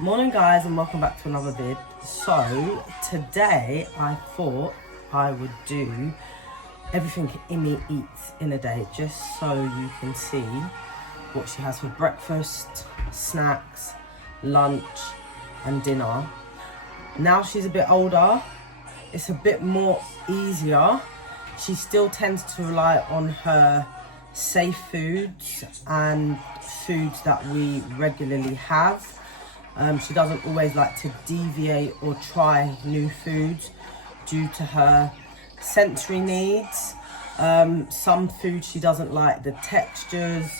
Morning guys, and welcome back to another vid. So today I thought I would do everything Immy eats in a day, just so you can see what she has for breakfast, snacks, lunch and dinner. Now she's a bit older, it's a bit more easier. She still tends to rely on her safe foods and foods that we regularly have. She doesn't always like to deviate or try new foods due to her sensory needs. Some foods she doesn't like the textures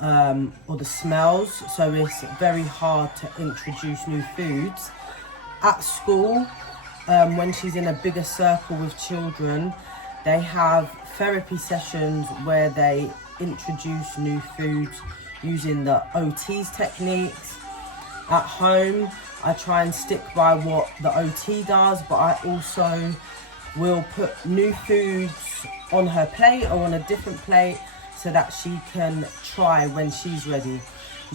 or the smells, so it's very hard to introduce new foods. At school, when she's in a bigger circle with children, they have therapy sessions where they introduce new foods using the OT's techniques. At home, I try and stick by what the OT does, but I also will put new foods on her plate or on a different plate so that she can try when she's ready.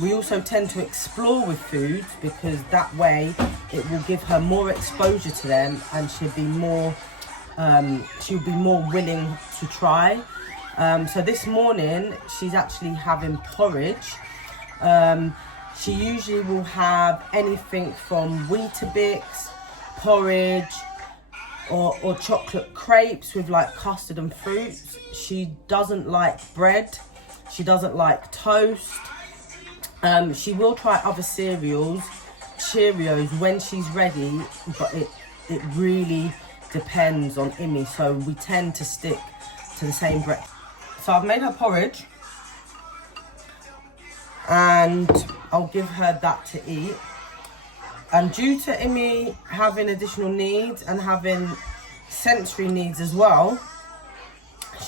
We also tend to explore with foods because that way it will give her more exposure to them and she'll be more willing to try. So this morning she's actually having porridge. She usually will have anything from Weetabix, porridge, or chocolate crepes with like custard and fruits. She doesn't like bread. She doesn't like toast. She will try other cereals, Cheerios, when she's ready, but it really depends on Immy. So we tend to stick to the same breakfast. So I've made her porridge, and I'll give her that to eat. And due to Immy having additional needs and having sensory needs as well,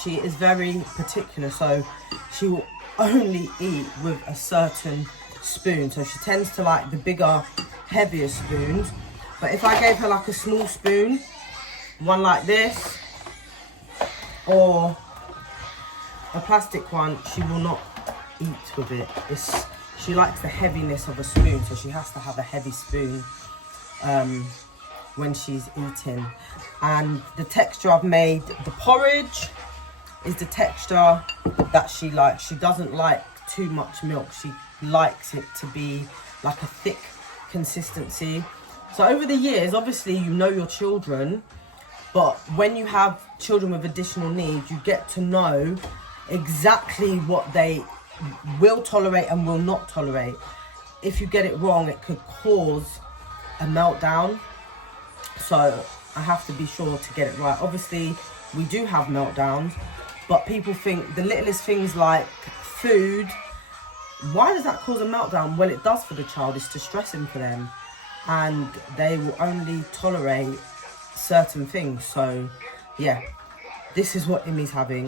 she is very particular, so she will only eat with a certain spoon. So she tends to like the bigger, heavier spoons. But if I gave her like a small spoon, one like this, or a plastic one, she will not eat with it. She likes the heaviness of a spoon, so she has to have a heavy spoon when she's eating. And the texture I've made the porridge is the texture that she likes. She doesn't like too much milk. She likes it to be like a thick consistency. So over the years, obviously you know your children, but when you have children with additional needs, you get to know exactly what they will tolerate and will not tolerate. If you get it wrong, it could cause a meltdown. So I have to be sure to get it right. Obviously, we do have meltdowns, but people think the littlest things like food, why does that cause a meltdown? Well, it does for the child. It's distressing for them, and they will only tolerate certain things. So yeah, this is what Immy's having.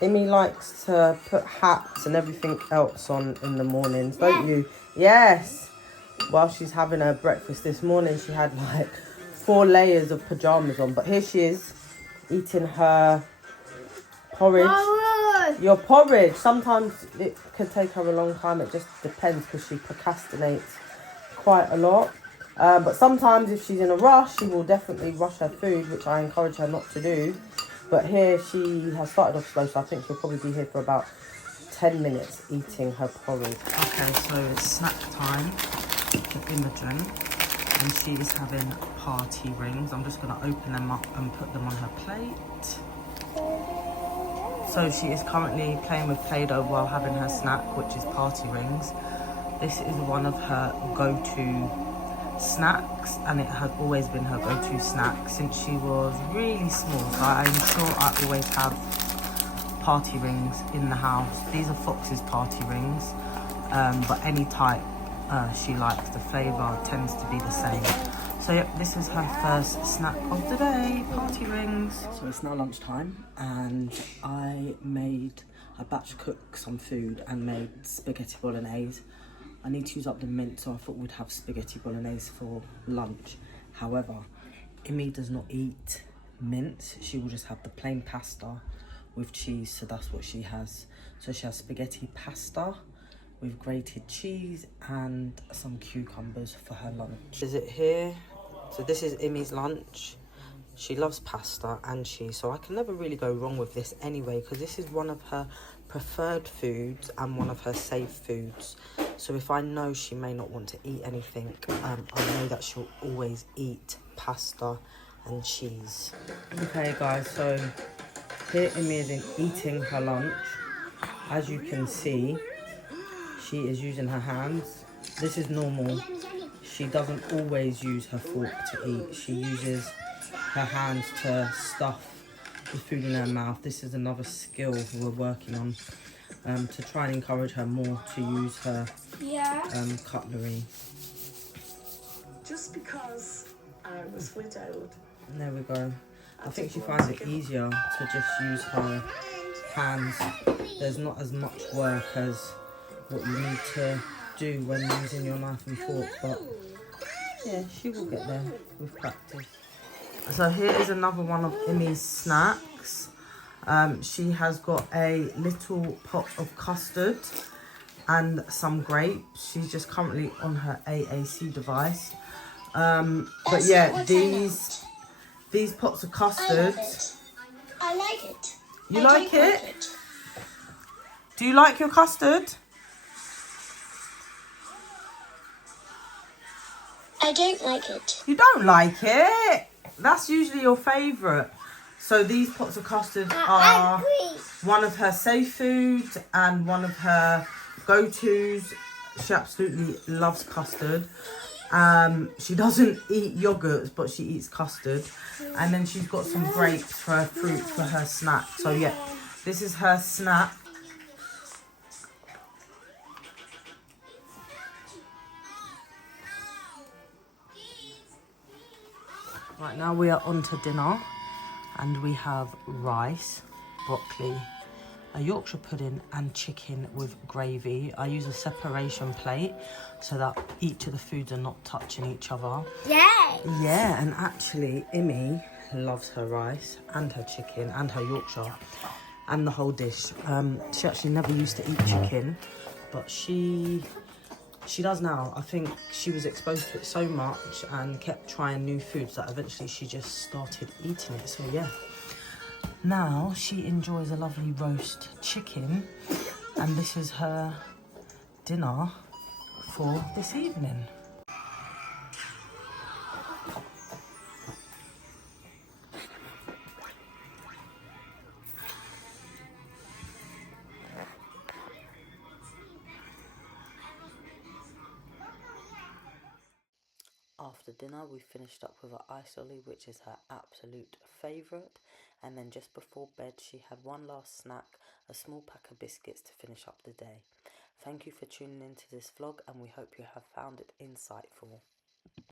Immy likes to put hats and everything else on in the mornings, don't you? Yes. While she's having her breakfast this morning, she had like 4 layers of pajamas on. But here she is, eating her porridge. Your porridge. Sometimes it can take her a long time. It just depends because she procrastinates quite a lot. But sometimes if she's in a rush, she will definitely rush her food, which I encourage her not to do. But here she has started off slow, so I think she'll probably be here for about 10 minutes eating her porridge. Okay, so it's snack time for Imogen, and she is having party rings. I'm just going to open them up and put them on her plate. So she is currently playing with Play-Doh while having her snack, which is party rings. This is one of her go-to snacks, and it has always been her go-to snack since she was really small. So I'm sure I always have party rings in the house. These are Fox's party rings, but any type she likes. The flavour tends to be the same. So yep, this is her first snack of the day, party rings. So it's now lunchtime, and I batch cooked some food and made spaghetti bolognese. I need to use up the mint, so I thought we'd have spaghetti bolognese for lunch. However, Immy does not eat mint. She will just have the plain pasta with cheese, so that's what she has. So she has spaghetti pasta with grated cheese and some cucumbers for her lunch. Is it here? So this is Immy's lunch. She loves pasta and cheese, so I can never really go wrong with this anyway, because this is one of her preferred foods and one of her safe foods. So if I know she may not want to eat anything, I know that she'll always eat pasta and cheese. Okay guys, so here Immy is eating her lunch. As you can see, she is using her hands. This is normal. She doesn't always use her fork to eat. She uses her hands to stuff the food in her mouth. This is another skill we're working on, to try and encourage her more to use her cutlery. Just because I was widowed. There we go. I think she finds it easier to just use her hands. There's not as much work as what you need to do when using your knife and fork, but yeah, she will get there with practice. So here is another one of Immy's snacks. She has got a little pot of custard and some grapes. She's just currently on her AAC device. But yeah, these pots of custard. I like it. You like it? Do you like your custard? I don't like it. You don't like it? That's usually your favourite. So these pots of custard are one of her safe foods and one of her go-tos. She absolutely loves custard. She doesn't eat yogurts, but she eats custard. And then she's got some grapes for her fruit for her snack. So yeah, this is her snack. Right, now we are on to dinner, and we have rice, broccoli, a Yorkshire pudding and chicken with gravy. I use a separation plate so that each of the foods are not touching each other. Yeah. Yeah, and actually Immy loves her rice and her chicken and her Yorkshire and the whole dish. She actually never used to eat chicken, but she does now. I think she was exposed to it so much and kept trying new foods that eventually she just started eating it. So yeah, now she enjoys a lovely roast chicken, and this is her dinner for this evening. After dinner, we finished up with her ice lolly, which is her absolute favourite. And then just before bed, she had one last snack, a small pack of biscuits to finish up the day. Thank you for tuning into this vlog, and we hope you have found it insightful.